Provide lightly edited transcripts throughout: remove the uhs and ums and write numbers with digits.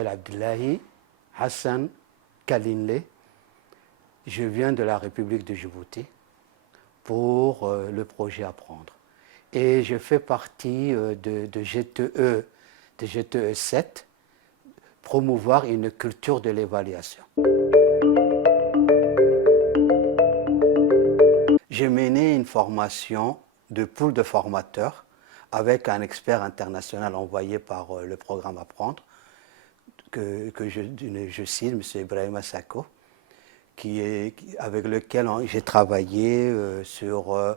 m'appelle Abdullahi Hassan Kalinle. Je viens de la République de Djibouti pour le projet Apprendre. Et je fais partie de GTE 7, promouvoir une culture de l'évaluation. J'ai mené une formation de pool de formateurs avec un expert international envoyé par le programme Apprendre, que je cite, M. Ibrahima Sako, avec lequel j'ai travaillé sur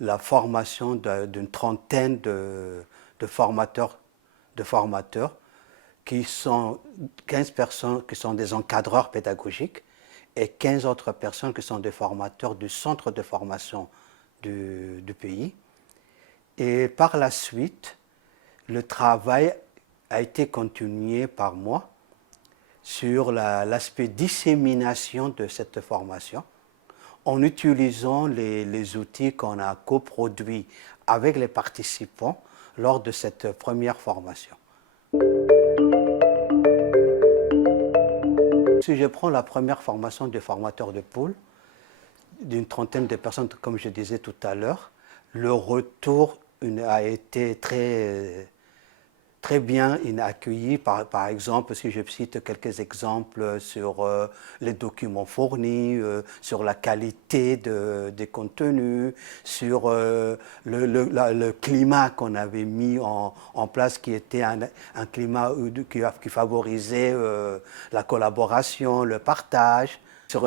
la formation d'une trentaine de formateurs qui sont 15 personnes qui sont des encadreurs pédagogiques et 15 autres personnes qui sont des formateurs du centre de formation du pays. Et par la suite, le travail a été continué par moi sur l'aspect dissémination de cette formation en utilisant les outils qu'on a coproduits avec les participants lors de cette première formation. Si je prends la première formation de formateurs de pool, d'une trentaine de personnes, comme je disais tout à l'heure, le retour a été très bien accueilli. Par exemple, si je cite quelques exemples sur les documents fournis, sur la qualité des contenus, sur le climat qu'on avait mis en place, qui était un climat qui favorisait la collaboration, le partage,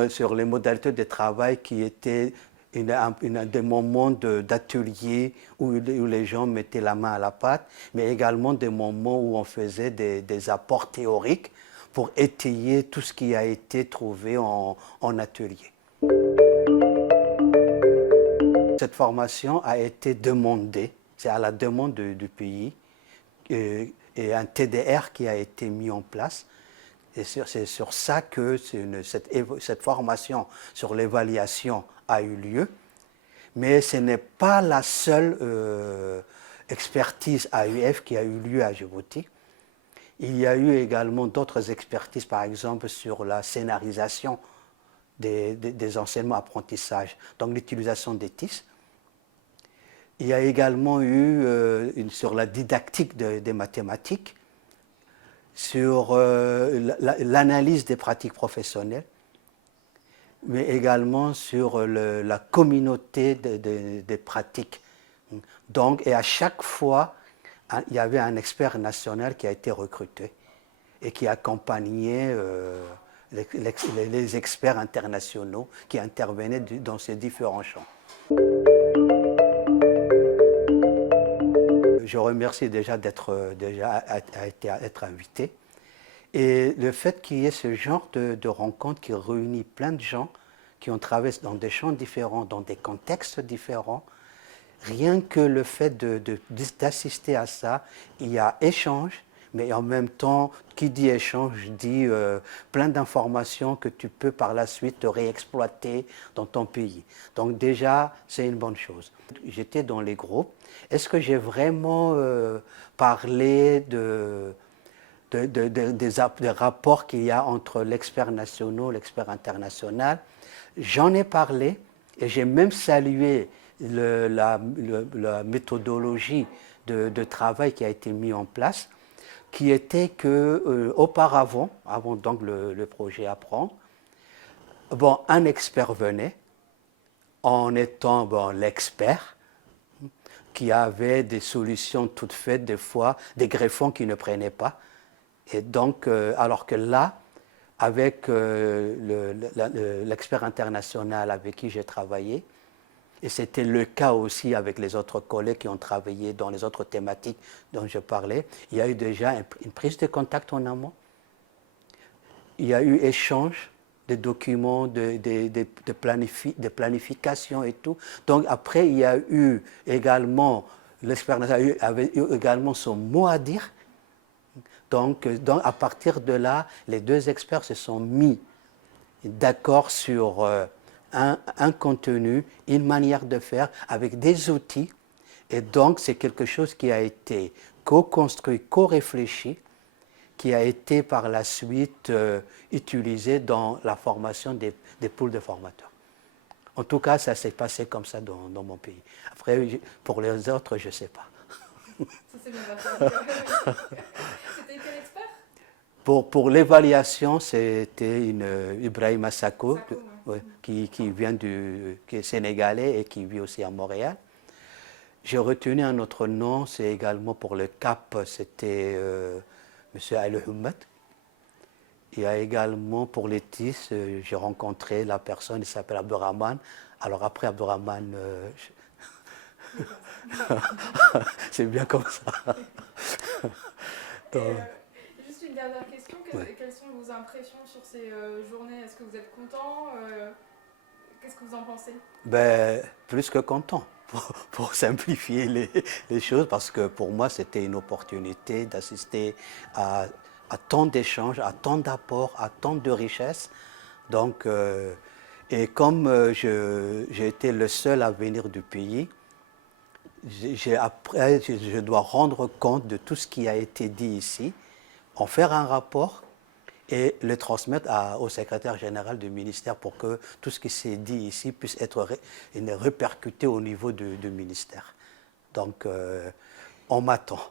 sur les modalités de travail qui étaient des moments d'atelier où les gens mettaient la main à la pâte, mais également des moments où on faisait des apports théoriques pour étayer tout ce qui a été trouvé en atelier. Cette formation a été demandée, c'est à la demande du pays, et un TDR qui a été mis en place. Et c'est sur ça que cette formation sur l'évaluation a eu lieu. Mais ce n'est pas la seule expertise AUF qui a eu lieu à Djibouti. Il y a eu également d'autres expertises, par exemple sur la scénarisation des enseignements-apprentissages, donc l'utilisation des TIS. Il y a également eu sur la didactique des mathématiques, sur l'analyse des pratiques professionnelles, mais également sur la communauté des pratiques. Donc, et à chaque fois, il y avait un expert national qui a été recruté et qui accompagnait les experts internationaux qui intervenaient dans ces différents champs. Je remercie déjà d'être invité. Et le fait qu'il y ait ce genre de rencontre qui réunit plein de gens qui ont travaillé dans des champs différents, dans des contextes différents, rien que le fait d'assister à ça, il y a échange, mais en même temps, qui dit échange dit plein d'informations que tu peux par la suite te réexploiter dans ton pays. Donc déjà, c'est une bonne chose. J'étais dans les groupes. Est-ce que j'ai vraiment parlé des rapports qu'il y a entre l'expert national et l'expert international? J'en ai parlé et j'ai même salué la méthodologie de travail qui a été mise en place, qui était que auparavant, avant donc le projet Apprendre, bon, un expert venait en étant l'expert, qui avait des solutions toutes faites, des fois des greffons qui ne prenaient pas. Et donc, alors que là, avec l'expert international avec qui j'ai travaillé, et c'était le cas aussi avec les autres collègues qui ont travaillé dans les autres thématiques dont je parlais, il y a eu déjà une prise de contact en amont. Il y a eu échange des documents, de planification et tout. Donc après, il y a eu également, l'expert avait eu également son mot à dire. Donc à partir de là, les deux experts se sont mis d'accord sur un contenu, une manière de faire avec des outils. Et donc c'est quelque chose qui a été co-construit, co-réfléchi, qui a été par la suite utilisé dans la formation des pools de formateurs. En tout cas, ça s'est passé comme ça dans mon pays. Après, pour les autres, je ne sais pas. Ça c'est bien passé. C'était quel expert? Pour l'évaluation, c'était Ibrahima Sako, Sako, ouais, qui qui est sénégalais et qui vit aussi à Montréal. J'ai retenu un autre nom, c'est également pour le CAP, c'était M. Ali Hummet. Il y a également pour les TIS, j'ai rencontré la personne, il s'appelle Abdurrahman. Alors après Abdurrahman, c'est bien comme ça. Et, juste une dernière question, Ouais. quelles sont vos impressions sur ces journées? Est-ce que vous êtes content? Qu'est-ce que vous en pensez? Ben, plus que content, pour simplifier les choses, parce que pour moi, c'était une opportunité d'assister à tant d'échanges, à tant d'apports, à tant de richesses. Donc, et comme j'ai été le seul à venir du pays, après, je dois rendre compte de tout ce qui a été dit ici, en faire un rapport et le transmettre au secrétaire général du ministère pour que tout ce qui s'est dit ici puisse être répercuté au niveau du ministère. Donc, on m'attend.